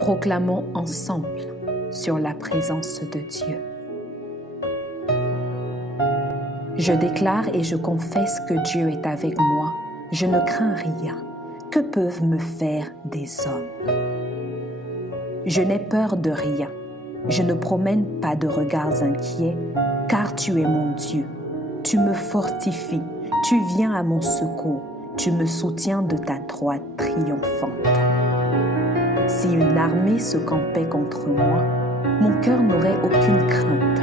Proclamons ensemble sur la présence de Dieu. Je déclare et je confesse que Dieu est avec moi. Je ne crains rien. Que peuvent me faire des hommes? Je n'ai peur de rien. Je ne promène pas de regards inquiets, car tu es mon Dieu. Tu me fortifies, tu viens à mon secours, tu me soutiens de ta droite triomphante. Si une armée se campait contre moi, mon cœur n'aurait aucune crainte.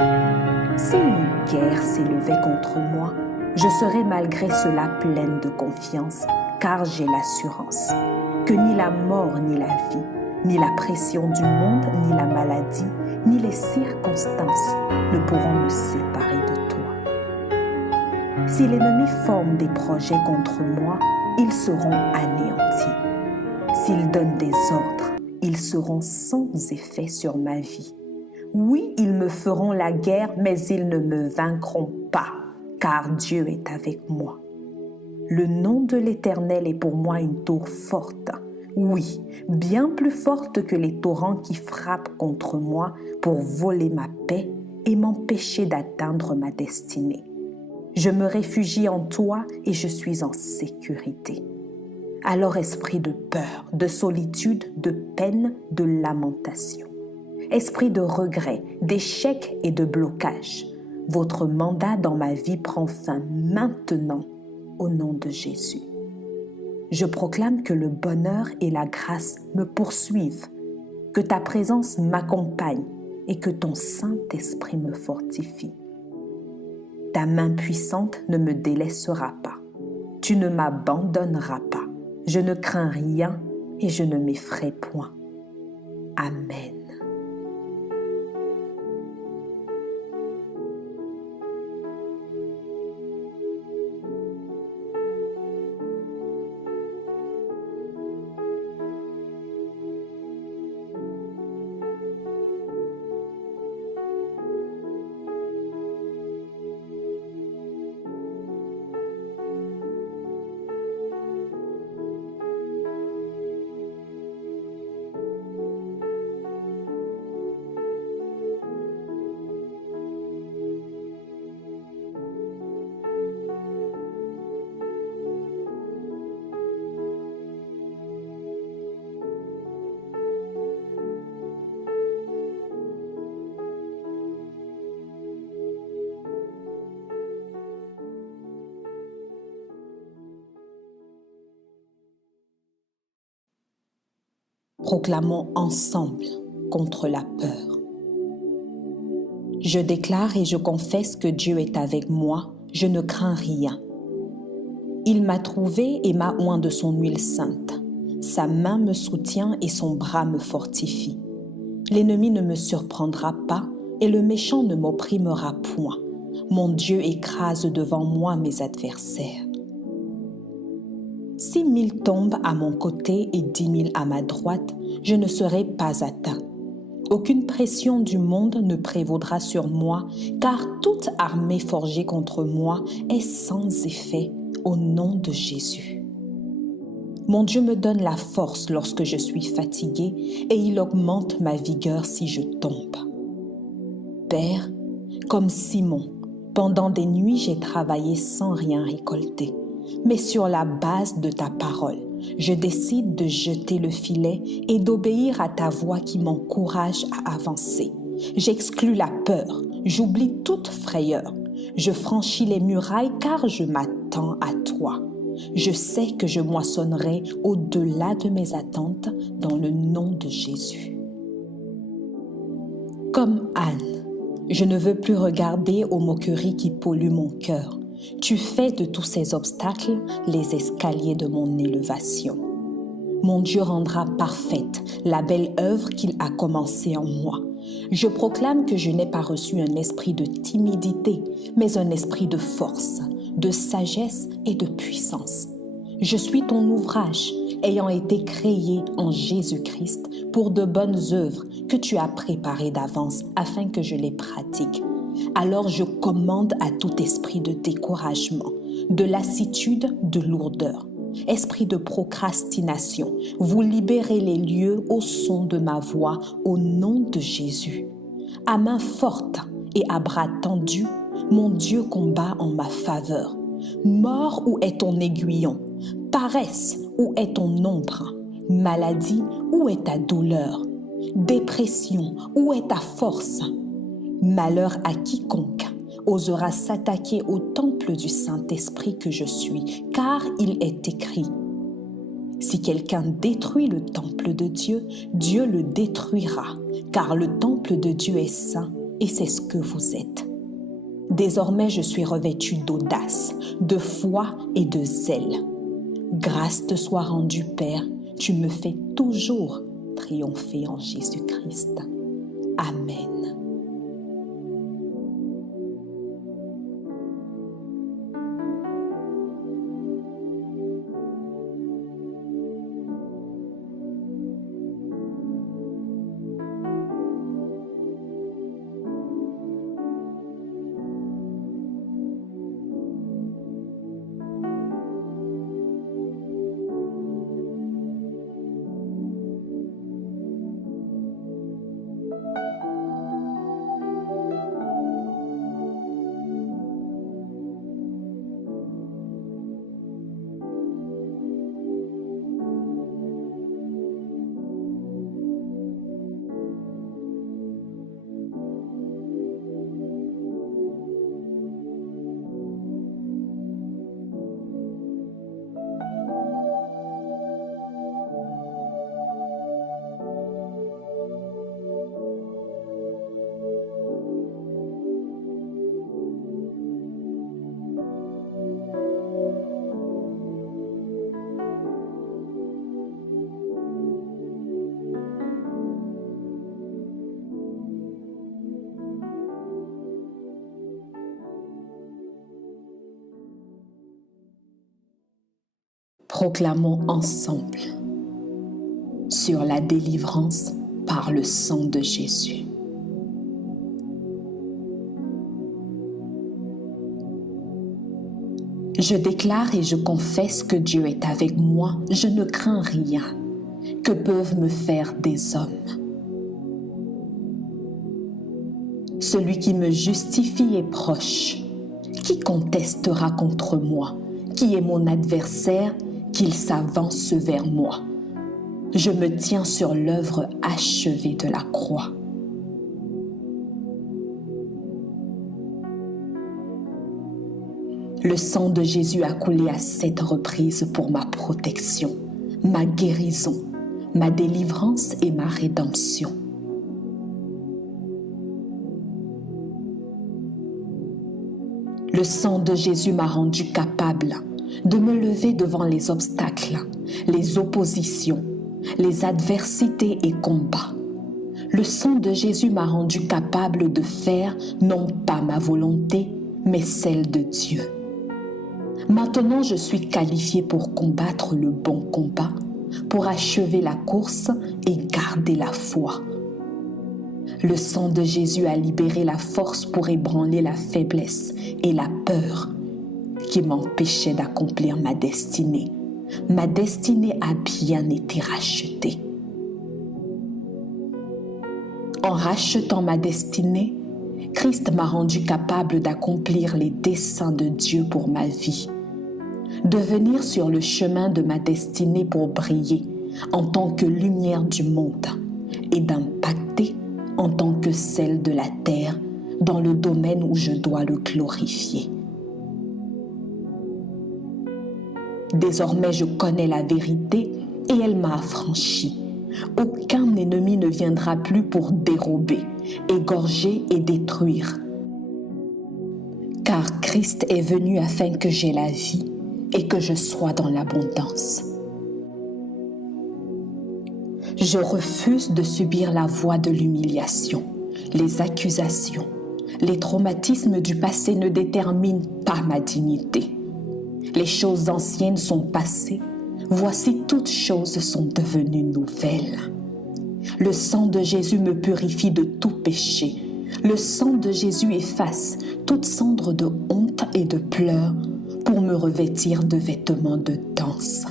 Si une guerre s'élevait contre moi, je serais malgré cela pleine de confiance, car j'ai l'assurance que ni la mort ni la vie, ni la pression du monde, ni la maladie, ni les circonstances ne pourront me séparer de toi. Si l'ennemi forme des projets contre moi, ils seront anéantis. S'il donne des ordres, ils seront sans effet sur ma vie. Oui, ils me feront la guerre, mais ils ne me vaincront pas, car Dieu est avec moi. Le nom de l'Éternel est pour moi une tour forte. Oui, bien plus forte que les torrents qui frappent contre moi pour voler ma paix et m'empêcher d'atteindre ma destinée. Je me réfugie en toi et je suis en sécurité. Alors esprit de peur, de solitude, de peine, de lamentation, esprit de regret, d'échec et de blocage, votre mandat dans ma vie prend fin maintenant au nom de Jésus. Je proclame que le bonheur et la grâce me poursuivent, que ta présence m'accompagne et que ton Saint-Esprit me fortifie. Ta main puissante ne me délaissera pas. Tu ne m'abandonneras pas. Je ne crains rien et je ne m'effraie point. Amen. Proclamons ensemble contre la peur. Je déclare et je confesse que Dieu est avec moi, je ne crains rien. Il m'a trouvé et m'a oint de son huile sainte. Sa main me soutient et son bras me fortifie. L'ennemi ne me surprendra pas et le méchant ne m'opprimera point. Mon Dieu écrase devant moi mes adversaires. 6 000 tombent à mon côté et 10 000 à ma droite, je ne serai pas atteint. Aucune pression du monde ne prévaudra sur moi, car toute armée forgée contre moi est sans effet au nom de Jésus. Mon Dieu me donne la force lorsque je suis fatigué et il augmente ma vigueur si je tombe. Père, comme Simon, pendant des nuits j'ai travaillé sans rien récolter. Mais sur la base de ta parole, je décide de jeter le filet et d'obéir à ta voix qui m'encourage à avancer. J'exclus la peur, j'oublie toute frayeur. Je franchis les murailles car je m'attends à toi. Je sais que je moissonnerai au-delà de mes attentes dans le nom de Jésus. Comme Anne, je ne veux plus regarder aux moqueries qui polluent mon cœur. Tu fais de tous ces obstacles les escaliers de mon élévation. Mon Dieu rendra parfaite la belle œuvre qu'il a commencée en moi. Je proclame que je n'ai pas reçu un esprit de timidité, mais un esprit de force, de sagesse et de puissance. Je suis ton ouvrage, ayant été créé en Jésus-Christ pour de bonnes œuvres que tu as préparées d'avance afin que je les pratique. Alors je commande à tout esprit de découragement, de lassitude, de lourdeur. Esprit de procrastination, vous libérez les lieux au son de ma voix, au nom de Jésus. À main forte et à bras tendus, mon Dieu combat en ma faveur. Mort, où est ton aiguillon? Paresse, où est ton ombre? Maladie, où est ta douleur? Dépression, où est ta force? Malheur à quiconque osera s'attaquer au temple du Saint-Esprit que je suis, car il est écrit: si quelqu'un détruit le temple de Dieu, Dieu le détruira, car le temple de Dieu est saint et c'est ce que vous êtes. Désormais, je suis revêtue d'audace, de foi et de zèle. Grâce te soit rendue, Père, tu me fais toujours triompher en Jésus-Christ. Amen. Proclamons ensemble sur la délivrance par le sang de Jésus. Je déclare et je confesse que Dieu est avec moi, je ne crains rien. Que peuvent me faire des hommes? Celui qui me justifie est proche. Qui contestera contre moi? Qui est mon adversaire? Qu'il s'avance vers moi. Je me tiens sur l'œuvre achevée de la croix. Le sang de Jésus a coulé à 7 reprises pour ma protection, ma guérison, ma délivrance et ma rédemption. Le sang de Jésus m'a rendu capable de me lever devant les obstacles, les oppositions, les adversités et combats. Le sang de Jésus m'a rendu capable de faire non pas ma volonté, mais celle de Dieu. Maintenant, je suis qualifiée pour combattre le bon combat, pour achever la course et garder la foi. Le sang de Jésus a libéré la force pour ébranler la faiblesse et la peur qui m'empêchait d'accomplir ma destinée. Ma destinée a bien été rachetée. En rachetant ma destinée, Christ m'a rendu capable d'accomplir les desseins de Dieu pour ma vie, de venir sur le chemin de ma destinée pour briller en tant que lumière du monde et d'impacter en tant que celle de la terre dans le domaine où je dois le glorifier. Désormais, je connais la vérité et elle m'a affranchi. Aucun ennemi ne viendra plus pour dérober, égorger et détruire. Car Christ est venu afin que j'aie la vie et que je sois dans l'abondance. Je refuse de subir la voie de l'humiliation, les accusations. Les traumatismes du passé ne déterminent pas ma dignité. Les choses anciennes sont passées. Voici toutes choses sont devenues nouvelles. Le sang de Jésus me purifie de tout péché. Le sang de Jésus efface toute cendre de honte et de pleurs pour me revêtir de vêtements de danse.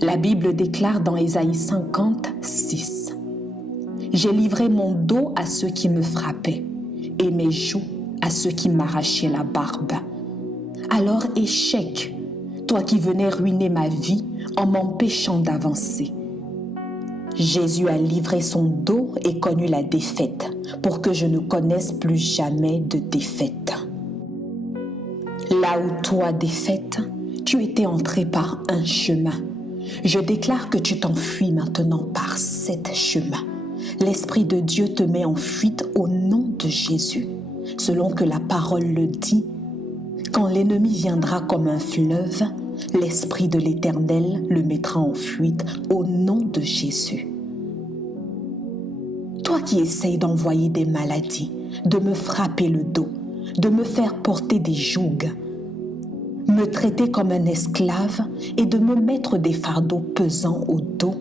La Bible déclare dans Ésaïe 50:6 « J'ai livré mon dos à ceux qui me frappaient et mes joues à ceux qui m'arrachaient la barbe. Alors échec, toi qui venais ruiner ma vie en m'empêchant d'avancer. » Jésus a livré son dos et connu la défaite pour que je ne connaisse plus jamais de défaite. Là où toi, défaite, tu étais entré par un chemin, je déclare que tu t'enfuis maintenant par 7 chemins. L'Esprit de Dieu te met en fuite au nom de Jésus. Selon que la parole le dit, quand l'ennemi viendra comme un fleuve, l'Esprit de l'Éternel le mettra en fuite au nom de Jésus. Toi qui essayes d'envoyer des maladies, de me frapper le dos, de me faire porter des jougs, me traiter comme un esclave et de me mettre des fardeaux pesants au dos,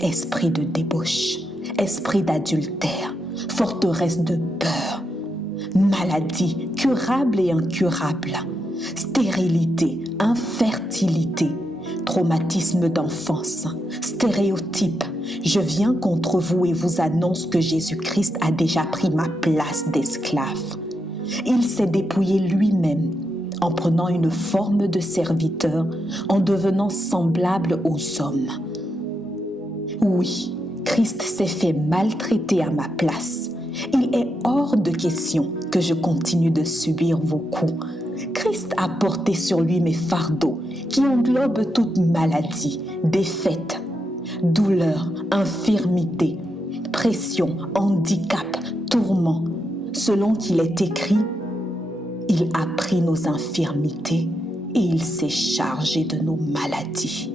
esprit de débauche, esprit d'adultère, forteresse de peur, maladie curable et incurable, stérilité, infertilité, traumatisme d'enfance, stéréotypes, je viens contre vous et vous annonce que Jésus-Christ a déjà pris ma place d'esclave. Il s'est dépouillé lui-même en prenant une forme de serviteur, en devenant semblable aux hommes. Oui, Christ s'est fait maltraiter à ma place. Il est hors de question que je continue de subir vos coups. Christ a porté sur lui mes fardeaux qui englobent toute maladie, défaite, douleur, infirmité, pression, handicap, tourment. Selon qu'il est écrit, il a pris nos infirmités et il s'est chargé de nos maladies.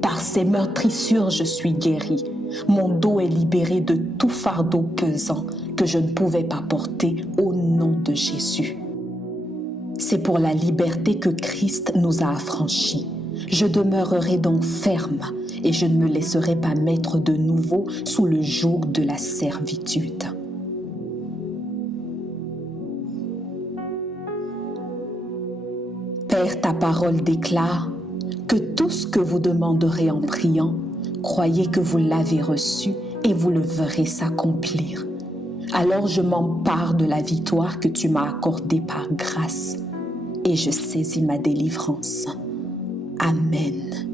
Par ses meurtrissures, je suis guéri. Mon dos est libéré de tout fardeau pesant que je ne pouvais pas porter au nom de Jésus. C'est pour la liberté que Christ nous a affranchis. Je demeurerai donc ferme et je ne me laisserai pas mettre de nouveau sous le joug de la servitude. Père, ta parole déclare que tout ce que vous demanderez en priant, croyez que vous l'avez reçu et vous le verrez s'accomplir. Alors je m'empare de la victoire que tu m'as accordée par grâce et je saisis ma délivrance. Amen.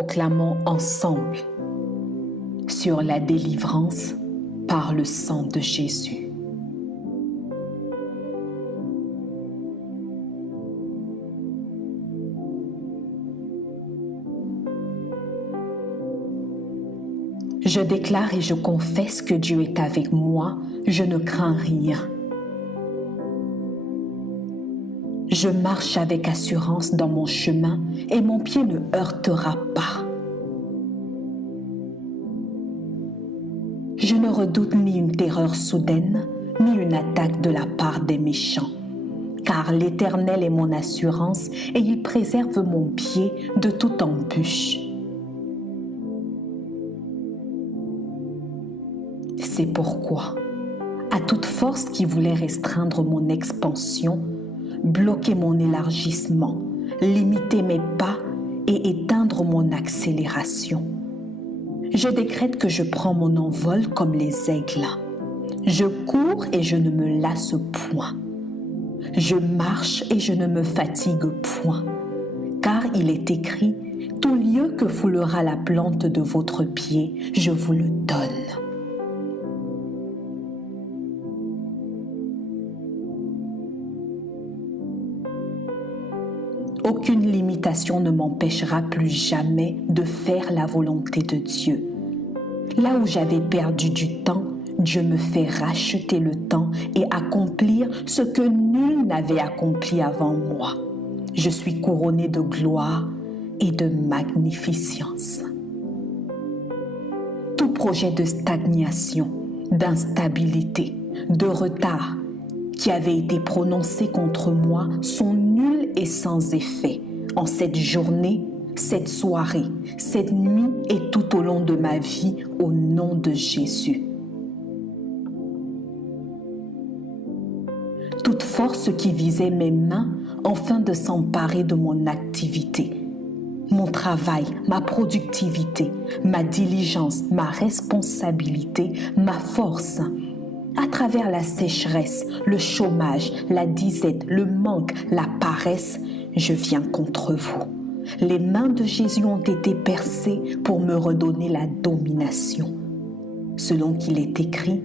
Proclamons ensemble sur la délivrance par le sang de Jésus. Je déclare et je confesse que Dieu est avec moi, je ne crains rien. Je marche avec assurance dans mon chemin et mon pied ne heurtera pas. Je ne redoute ni une terreur soudaine, ni une attaque de la part des méchants, car l'Éternel est mon assurance et il préserve mon pied de toute embûche. C'est pourquoi, à toute force qui voulait restreindre mon expansion, bloquer mon élargissement, limiter mes pas et éteindre mon accélération, je décrète que je prends mon envol comme les aigles. Je cours et je ne me lasse point. Je marche et je ne me fatigue point. Car il est écrit, tout lieu que foulera la plante de votre pied, je vous le donne. Aucune limitation ne m'empêchera plus jamais de faire la volonté de Dieu. Là où j'avais perdu du temps, Dieu me fait racheter le temps et accomplir ce que nul n'avait accompli avant moi. Je suis couronnée de gloire et de magnificence. Tout projet de stagnation, d'instabilité, de retard qui avaient été prononcés contre moi sont nuls et sans effet en cette journée, cette soirée, cette nuit et tout au long de ma vie au nom de Jésus. Toute force qui visait mes mains afin de s'emparer de mon activité, mon travail, ma productivité, ma diligence, ma responsabilité, ma force, à travers la sécheresse, le chômage, la disette, le manque, la paresse, je viens contre vous. Les mains de Jésus ont été percées pour me redonner la domination. Selon qu'il est écrit,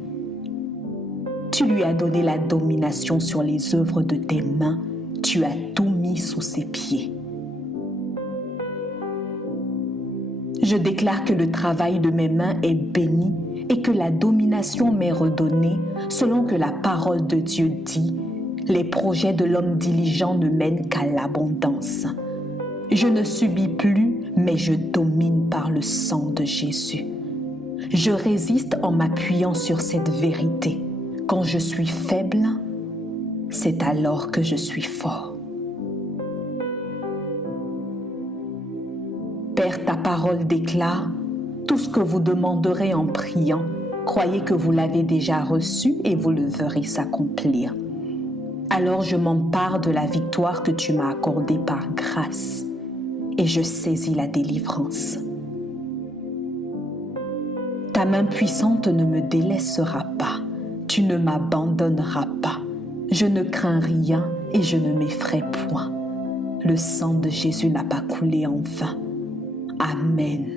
tu lui as donné la domination sur les œuvres de tes mains, tu as tout mis sous ses pieds. Je déclare que le travail de mes mains est béni et que la domination m'est redonnée selon que la parole de Dieu dit, les projets de l'homme diligent ne mènent qu'à l'abondance. Je ne subis plus, mais je domine par le sang de Jésus. Je résiste en m'appuyant sur cette vérité. Quand je suis faible, c'est alors que je suis fort. Père, ta parole déclare, tout ce que vous demanderez en priant, croyez que vous l'avez déjà reçu et vous le verrez s'accomplir. Alors je m'empare de la victoire que tu m'as accordée par grâce et je saisis la délivrance. Ta main puissante ne me délaissera pas, tu ne m'abandonneras pas. Je ne crains rien et je ne m'effraie point. Le sang de Jésus n'a pas coulé en vain. Amen.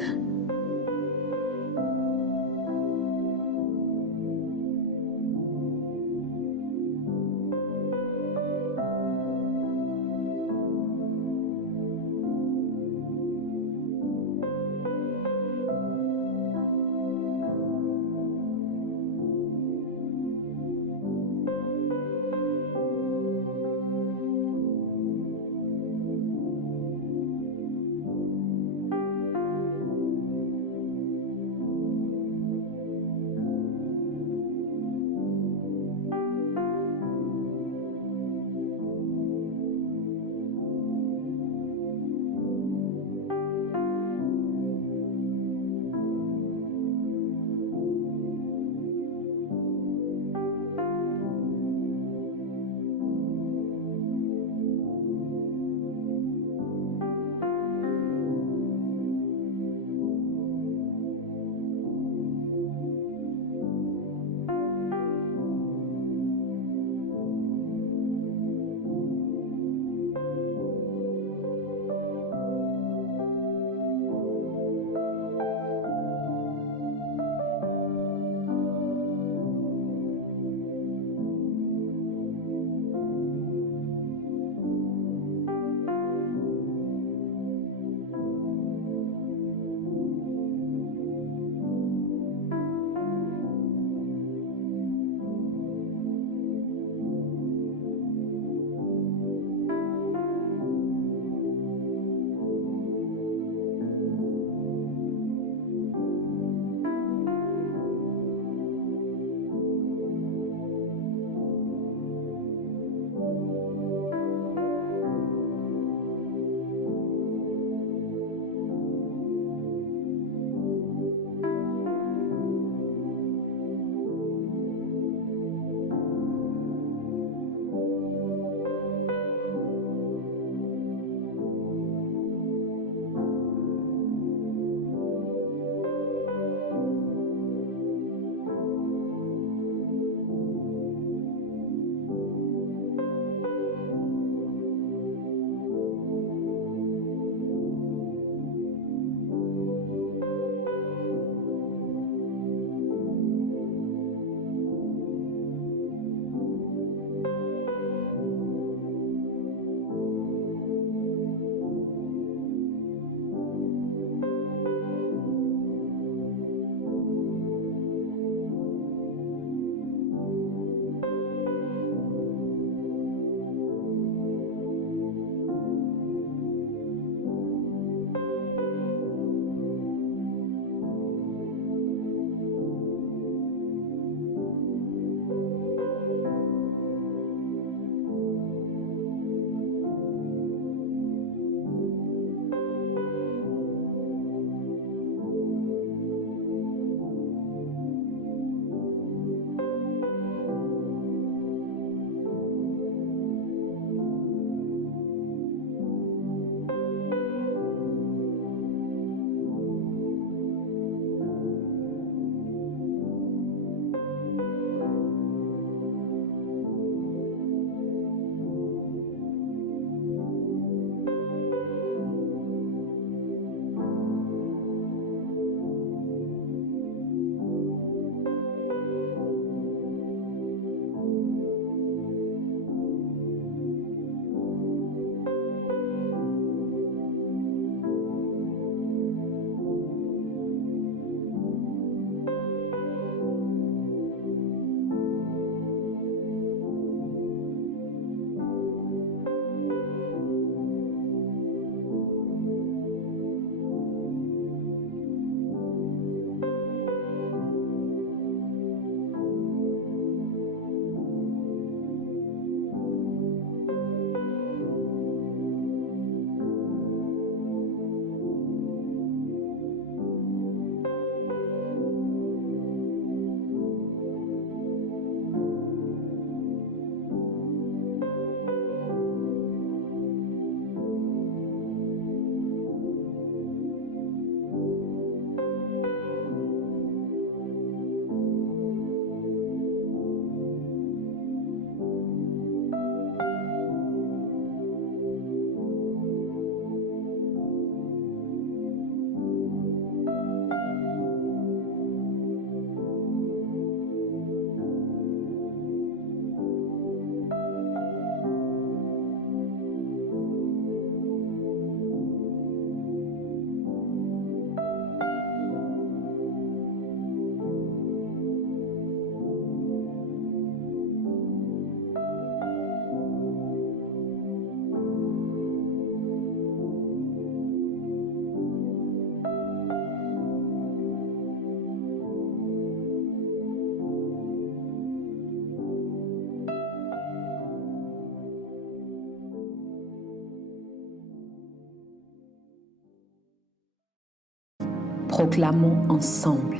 Proclamons ensemble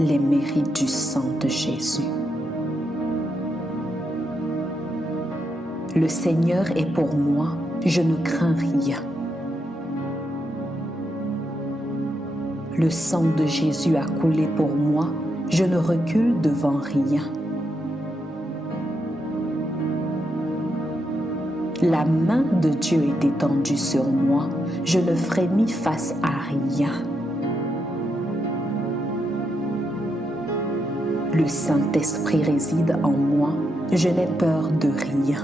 les mérites du sang de Jésus. Le Seigneur est pour moi, je ne crains rien. Le sang de Jésus a coulé pour moi, je ne recule devant rien. La main de Dieu est étendue sur moi, je ne frémis face à rien. Le Saint-Esprit réside en moi, je n'ai peur de rien.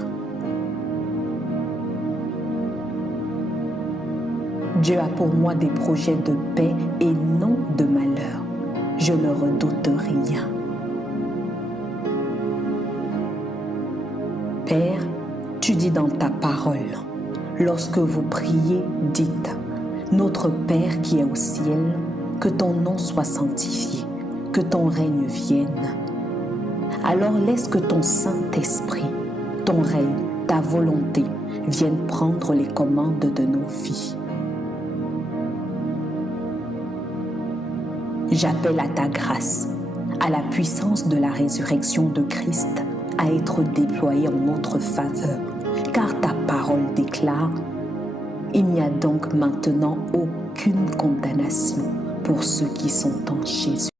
Dieu a pour moi des projets de paix et non de malheur. Je ne redoute rien. Père, tu dis dans ta parole, lorsque vous priez, dites, Notre Père qui est au ciel, que ton nom soit sanctifié, que ton règne vienne. Alors laisse que ton Saint-Esprit, ton règne, ta volonté viennent prendre les commandes de nos vies. J'appelle à ta grâce, à la puissance de la résurrection de Christ, à être déployée en notre faveur, car ta parole déclare « Il n'y a donc maintenant aucune condamnation pour ceux qui sont en Jésus. »